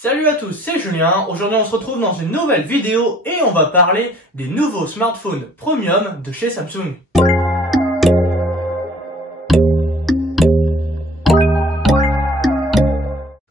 Salut à tous, c'est Julien. Aujourd'hui on se retrouve dans une nouvelle vidéo et on va parler des nouveaux smartphones premium de chez Samsung.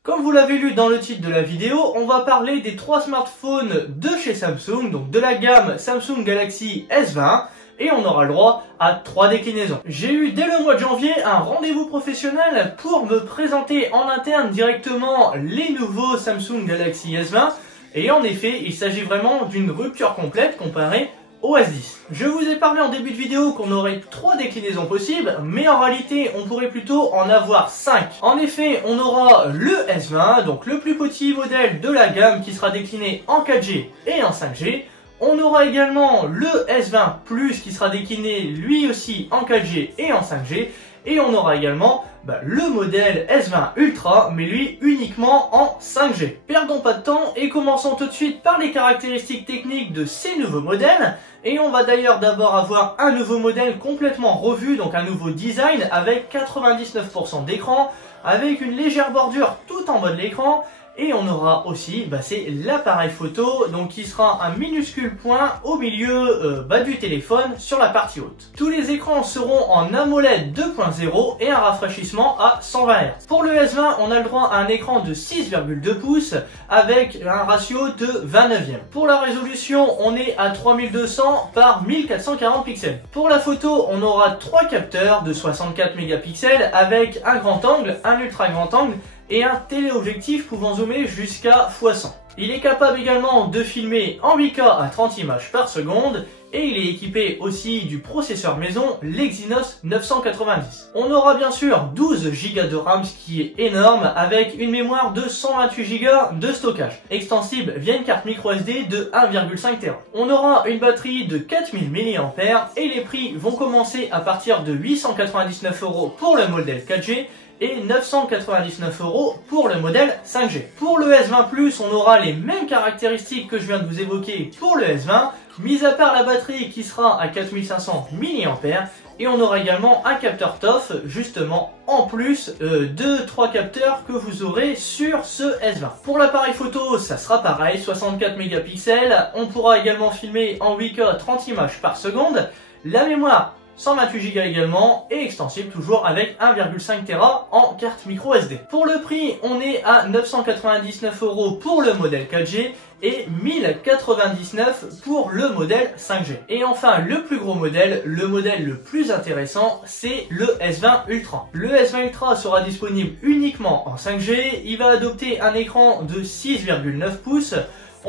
Comme vous l'avez lu dans le titre de la vidéo, on va parler des 3 smartphones de chez Samsung, donc de la gamme Samsung Galaxy S20. Et on aura le droit à 3 déclinaisons. J'ai eu dès le mois de janvier un rendez-vous professionnel pour me présenter en interne directement les nouveaux Samsung Galaxy S20. Et en effet, il s'agit vraiment d'une rupture complète comparée au S10. Je vous ai parlé en début de vidéo qu'on aurait 3 déclinaisons possibles, mais en réalité on pourrait plutôt en avoir 5. En effet, on aura le S20, donc le plus petit modèle de la gamme qui sera décliné en 4G et en 5G. On aura également le S20 Plus qui sera décliné lui aussi en 4G et en 5G. Et on aura également le modèle S20 Ultra, mais lui uniquement en 5G. Perdons pas de temps et commençons tout de suite par les caractéristiques techniques de ces nouveaux modèles. Et on va d'ailleurs d'abord avoir un nouveau modèle complètement revu, donc un nouveau design avec 99% d'écran, avec une légère bordure tout en bas de l'écran. Et on aura aussi, c'est l'appareil photo, donc qui sera un minuscule point au milieu du téléphone sur la partie haute. Tous les écrans seront en AMOLED 2.0 et un rafraîchissement à 120 Hz. Pour le S20, on a le droit à un écran de 6,2 pouces avec un ratio de 29e. Pour la résolution, on est à 3200 par 1440 pixels. Pour la photo, on aura 3 capteurs de 64 mégapixels avec un grand angle, un ultra grand angle, et un téléobjectif pouvant zoomer jusqu'à x100. Il est capable également de filmer en 8K à 30 images par seconde et il est équipé aussi du processeur maison l'Exynos 990. On aura bien sûr 12 Go de RAM, ce qui est énorme, avec une mémoire de 128 Go de stockage, extensible via une carte microSD de 1,5 Tera. On aura une batterie de 4000 mAh et les prix vont commencer à partir de 899 € pour le modèle 4G et 999 € pour le modèle 5G. Pour le S20 Plus, on aura les mêmes caractéristiques que je viens de vous évoquer pour le S20, mis à part la batterie qui sera à 4500 mAh, et on aura également un capteur TOF, justement en plus de 3 capteurs que vous aurez sur ce S20. Pour l'appareil photo, ça sera pareil, 64 mégapixels, on pourra également filmer en 8K 30 images par seconde, la mémoire 128 Go également et extensible toujours avec 1,5 Tera en carte micro SD. Pour le prix, on est à 999 € pour le modèle 4G et 1099 pour le modèle 5G. Et enfin, le plus gros modèle, le modèle le plus intéressant, c'est le S20 Ultra. Le S20 Ultra sera disponible uniquement en 5G, il va adopter un écran de 6,9 pouces.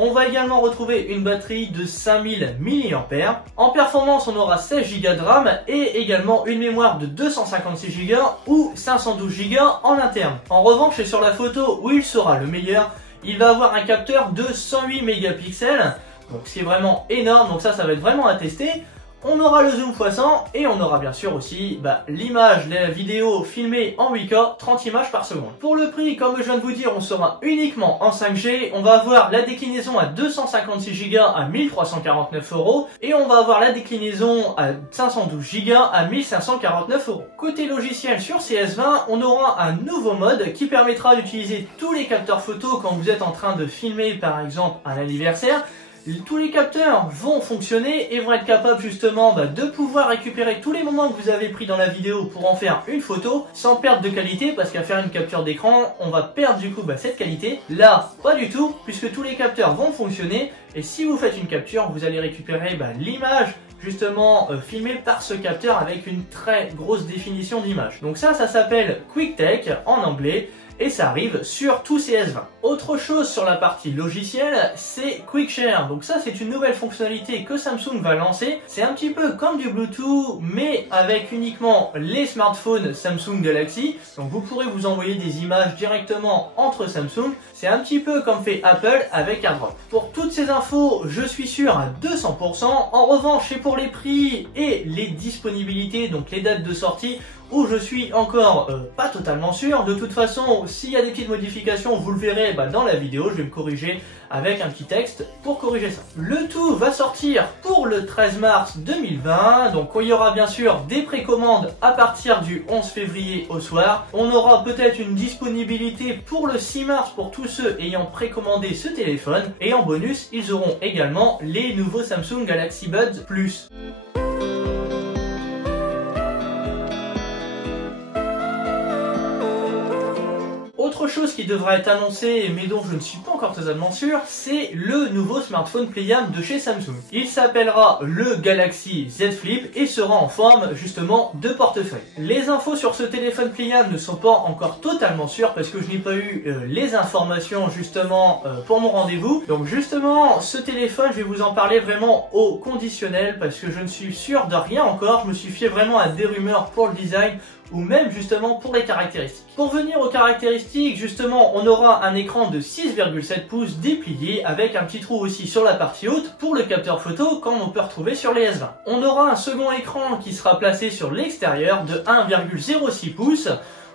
On va également retrouver une batterie de 5000 mAh. En performance, on aura 16 Go de RAM et également une mémoire de 256 Go ou 512 Go en interne. En revanche, et sur la photo où il sera le meilleur, il va avoir un capteur de 108 mégapixels. Donc c'est vraiment énorme, donc ça va être vraiment à tester. On aura le zoom x100 et on aura bien sûr aussi l'image, la vidéo filmée en 8K, 30 images par seconde. Pour le prix, comme je viens de vous dire, on sera uniquement en 5G. On va avoir la déclinaison à 256 Go à 1349 € et on va avoir la déclinaison à 512 Go à 1549 €. Côté logiciel, sur CS20, on aura un nouveau mode qui permettra d'utiliser tous les capteurs photo quand vous êtes en train de filmer par exemple un anniversaire. Tous les capteurs vont fonctionner et vont être capables justement de pouvoir récupérer tous les moments que vous avez pris dans la vidéo pour en faire une photo sans perte de qualité, parce qu'à faire une capture d'écran, on va perdre du coup cette qualité. Là, pas du tout, puisque tous les capteurs vont fonctionner et si vous faites une capture, vous allez récupérer l'image justement filmée par ce capteur avec une très grosse définition d'image. Donc ça s'appelle QuickTake en anglais. Et ça arrive sur tous ces S20. Autre chose sur la partie logicielle, c'est QuickShare. Donc ça, c'est une nouvelle fonctionnalité que Samsung va lancer. C'est un petit peu comme du Bluetooth, mais avec uniquement les smartphones Samsung Galaxy. Donc vous pourrez vous envoyer des images directement entre Samsung. C'est un petit peu comme fait Apple avec AirDrop. Pour toutes ces infos, je suis sûr à 200%. En revanche, et pour les prix et les disponibilités, donc les dates de sortie, où je suis encore pas totalement sûr. De toute façon, s'il y a des petites modifications, vous le verrez dans la vidéo, je vais me corriger avec un petit texte pour corriger ça. Le tout va sortir pour le 13 mars 2020, donc il y aura bien sûr des précommandes à partir du 11 février au soir. On aura peut-être une disponibilité pour le 6 mars pour tous ceux ayant précommandé ce téléphone, et en bonus, ils auront également les nouveaux Samsung Galaxy Buds Plus. Autre chose qui devra être annoncée, mais dont je ne suis pas encore totalement sûr, c'est le nouveau smartphone pliable de chez Samsung. Il s'appellera le Galaxy Z Flip et sera en forme justement de portefeuille. Les infos sur ce téléphone pliable ne sont pas encore totalement sûres parce que je n'ai pas eu les informations justement pour mon rendez-vous. Donc justement, ce téléphone, je vais vous en parler vraiment au conditionnel parce que je ne suis sûr de rien encore. Je me suis fié vraiment à des rumeurs pour le design ou même justement pour les caractéristiques. Pour venir aux caractéristiques, justement, on aura un écran de 6,7 pouces déplié avec un petit trou aussi sur la partie haute pour le capteur photo comme on peut retrouver sur les S20. On aura un second écran qui sera placé sur l'extérieur de 1,06 pouces.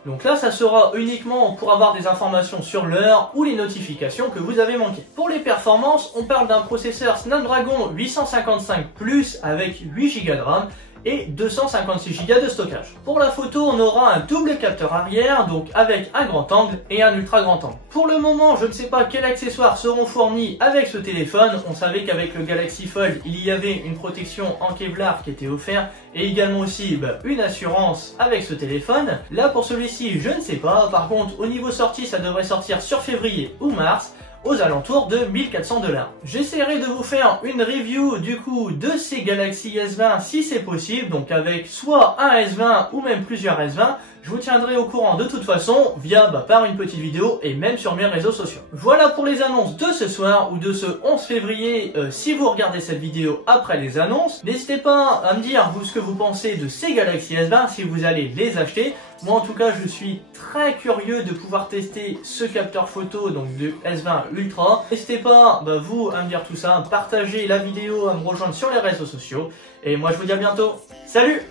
Donc là, ça sera uniquement pour avoir des informations sur l'heure ou les notifications que vous avez manquées. Pour les performances, on parle d'un processeur Snapdragon 855 Plus avec 8 Go de RAM et 256 Go de stockage. Pour la photo, on aura un double capteur arrière, donc avec un grand angle et un ultra grand angle. Pour le moment, je ne sais pas quels accessoires seront fournis avec ce téléphone. On savait qu'avec le Galaxy Fold, il y avait une protection en Kevlar qui était offerte et également aussi une assurance avec ce téléphone. Là, pour celui-ci, je ne sais pas. Par contre, au niveau sortie, ça devrait sortir sur février ou mars, aux alentours de 1400 $. J'essaierai de vous faire une review du coup de ces Galaxy S20 si c'est possible, donc avec soit un S20 ou même plusieurs S20. Je vous tiendrai au courant de toute façon via par une petite vidéo et même sur mes réseaux sociaux. Voilà pour les annonces de ce soir ou de ce 11 février si vous regardez cette vidéo après les annonces. N'hésitez pas à me dire vous ce que vous pensez de ces Galaxy S20 si vous allez les acheter. Moi en tout cas je suis très curieux de pouvoir tester ce capteur photo donc de S20 Ultra. N'hésitez pas vous à me dire tout ça, partagez la vidéo, à me rejoindre sur les réseaux sociaux. Et moi je vous dis à bientôt. Salut!